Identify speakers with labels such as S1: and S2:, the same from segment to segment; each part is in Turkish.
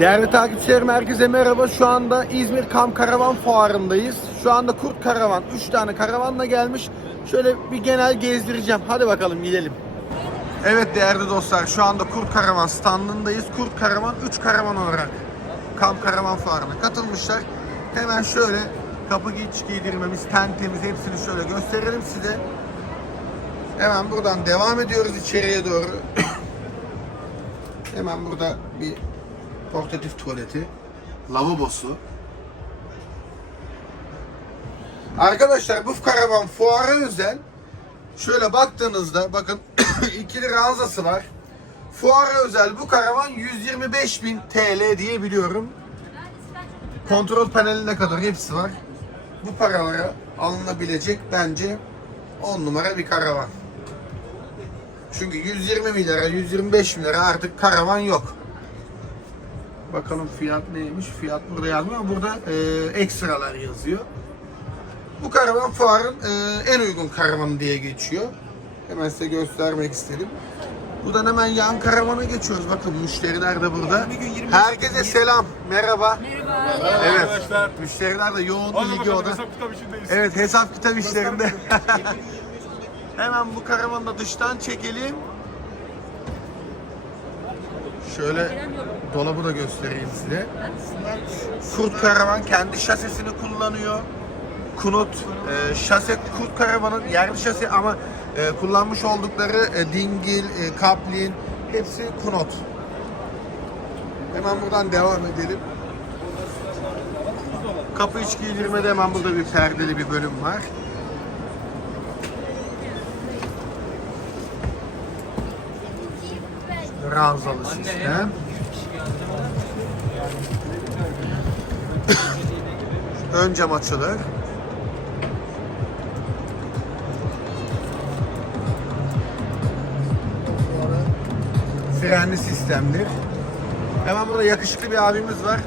S1: Değerli takipçilerim herkese merhaba. Şu anda İzmir Kamp Karavan Fuarı'ndayız. Şu anda Kurt Karavan 3 tane karavanla gelmiş. Şöyle bir genel gezdireceğim. Hadi bakalım gidelim. Evet değerli dostlar şu anda Kurt Karavan standındayız. Kurt Karavan 3 karavan olarak Kamp Karavan Fuarı'na katılmışlar. Hemen şöyle kapı iç giydirmemiz, tentemiz hepsini şöyle gösterelim size. Hemen buradan devam ediyoruz içeriye doğru. Hemen burada bir portatif tuvaleti, lavabosu. Arkadaşlar bu karavan fuara özel. Şöyle baktığınızda bakın ikili ranzası var. Fuara özel bu karavan 125.000 TL diye biliyorum. Kontrol paneline kadar hepsi var. Bu paralara alınabilecek bence 10 numara bir karavan. Çünkü 120 milyara, 125 milyara artık karavan yok. Bakalım fiyat neymiş? Fiyat burada yazmıyor ama burada e, ekstralar yazıyor. Bu karavan fuarın e, en uygun karavanı diye geçiyor. Hemen size göstermek istedim. Buradan hemen yan karavana geçiyoruz. Bakın müşteriler de burada. Herkese selam. Merhaba. Evet.
S2: Arkadaşlar.
S1: Müşteriler de yoğun ilgi oda.
S2: hesap kitap işindeyiz.
S1: Evet hesap kitap işlerinde. Hemen bu karavanı da dıştan çekelim. Şöyle dolabı da göstereyim size. Kurt karavan kendi şasisini kullanıyor. Kunut e, şase Kurt karavanın yerli şasi ama e, kullanmış oldukları e, dingil, e, kaplin hepsi Kunot. Hemen buradan devam edelim. Kapı iç giydirmede hemen burada bir perdeli bir bölüm var. Ranzalı sistem. Ön cam açılır. Frenli sistemdir. Hemen burada yakışıklı bir abimiz var.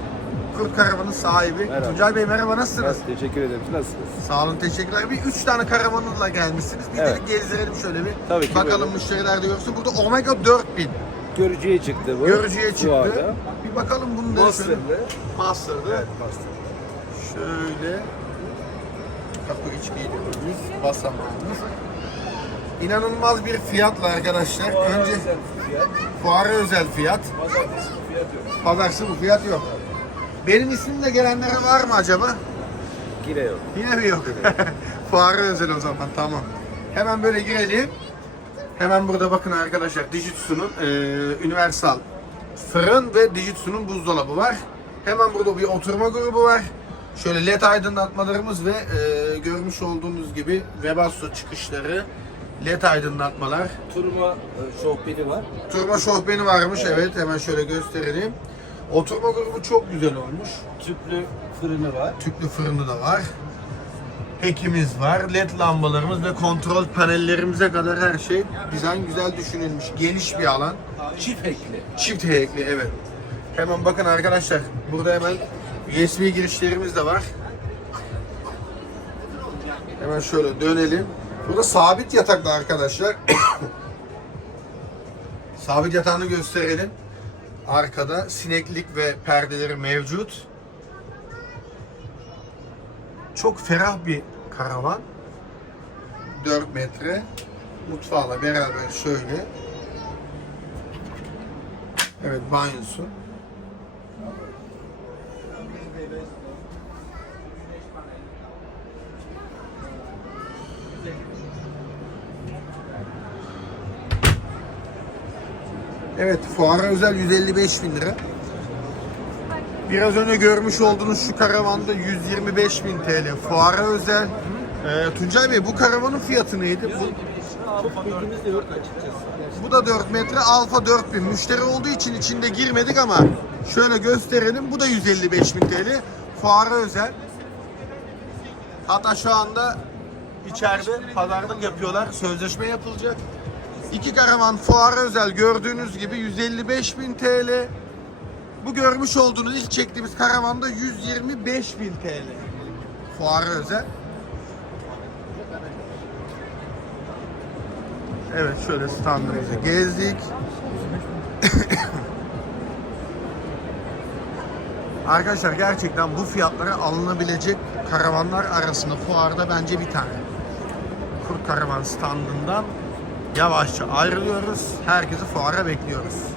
S1: Kurt Karavan'ın sahibi.
S3: Merhaba.
S1: Tuncay Bey merhaba nasılsınız?
S3: Nasıl? Teşekkür ederim. Siz Nasılsınız?
S1: Sağ olun teşekkürler. Bir üç tane karavanınla gelmişsiniz. Bir
S3: Evet.
S1: de gezdirelim şöyle bir.
S3: Tabii ki
S1: Bakalım
S3: böyle.
S1: müşteriler de görsün. Burada Omega 4000
S3: Görücüye çıktı bu.
S1: görücüye çıktı.
S3: Fuarda.
S1: Bir bakalım bunu da şöyle.
S3: Master'lı.
S1: Master'dı.
S3: Evet, master.
S1: Şöyle. Kapı iç giyiyoruz. Basamağımız. İnanılmaz bir fiyatla arkadaşlar. Önce
S3: Özel fiyat.
S1: fuara özel fiyat.
S3: Pazartesi fiyat yok.
S1: Pazartesi bu fiyat yok. Benim ismimle gelenlere var mı acaba?
S3: Yine yok.
S1: Yine mi yok? Fuara özel o zaman tamam. Hemen böyle girelim. Hemen burada bakın arkadaşlar Dijitsu'nun e, universal fırın ve Dijitsu'nun buzdolabı var. Hemen burada bir oturma grubu var. Şöyle led aydınlatmalarımız ve e, görmüş olduğunuz gibi Webasto çıkışları, led aydınlatmalar.
S3: Turma e, şofbeni var.
S1: Turma şofbeni varmış evet hemen şöyle gösterelim. Oturma grubu çok güzel olmuş.
S3: Tüplü fırını var.
S1: Tüplü fırını da var. Hekimiz var. LED lambalarımız ve kontrol panellerimize kadar her şey dizayn güzel düşünülmüş. Geniş bir alan.
S3: Çift ekli.
S1: Çift heyekli evet. Hemen bakın arkadaşlar. Burada hemen USB girişlerimiz de var. Hemen şöyle dönelim. Burada sabit yataklı arkadaşlar. sabit yatağını gösterelim. Arkada sineklik ve perdeleri mevcut. Çok ferah bir karavan. 4 metre. Mutfağla beraber şöyle. Evet banyosu. Evet fuara özel 155 bin lira. Biraz önce görmüş olduğunuz şu karavanda 125 bin TL fuara özel. Ee, Tuncay Bey bu karavanın fiyatı neydi? Bu, bu da 4 metre Alfa 4000. Müşteri olduğu için içinde girmedik ama şöyle gösterelim. Bu da 155 bin TL. Fuara özel. Hatta şu anda içeride pazarlık yapıyorlar. Sözleşme yapılacak. İki karavan fuara özel gördüğünüz gibi 155 bin TL. Bu görmüş olduğunuz ilk çektiğimiz karavanda 125 bin TL. Fuara özel. Evet şöyle standımızı gezdik. Arkadaşlar gerçekten bu fiyatlara alınabilecek karavanlar arasında fuarda bence bir tane. Kur karavan standından yavaşça ayrılıyoruz. Herkesi fuara bekliyoruz.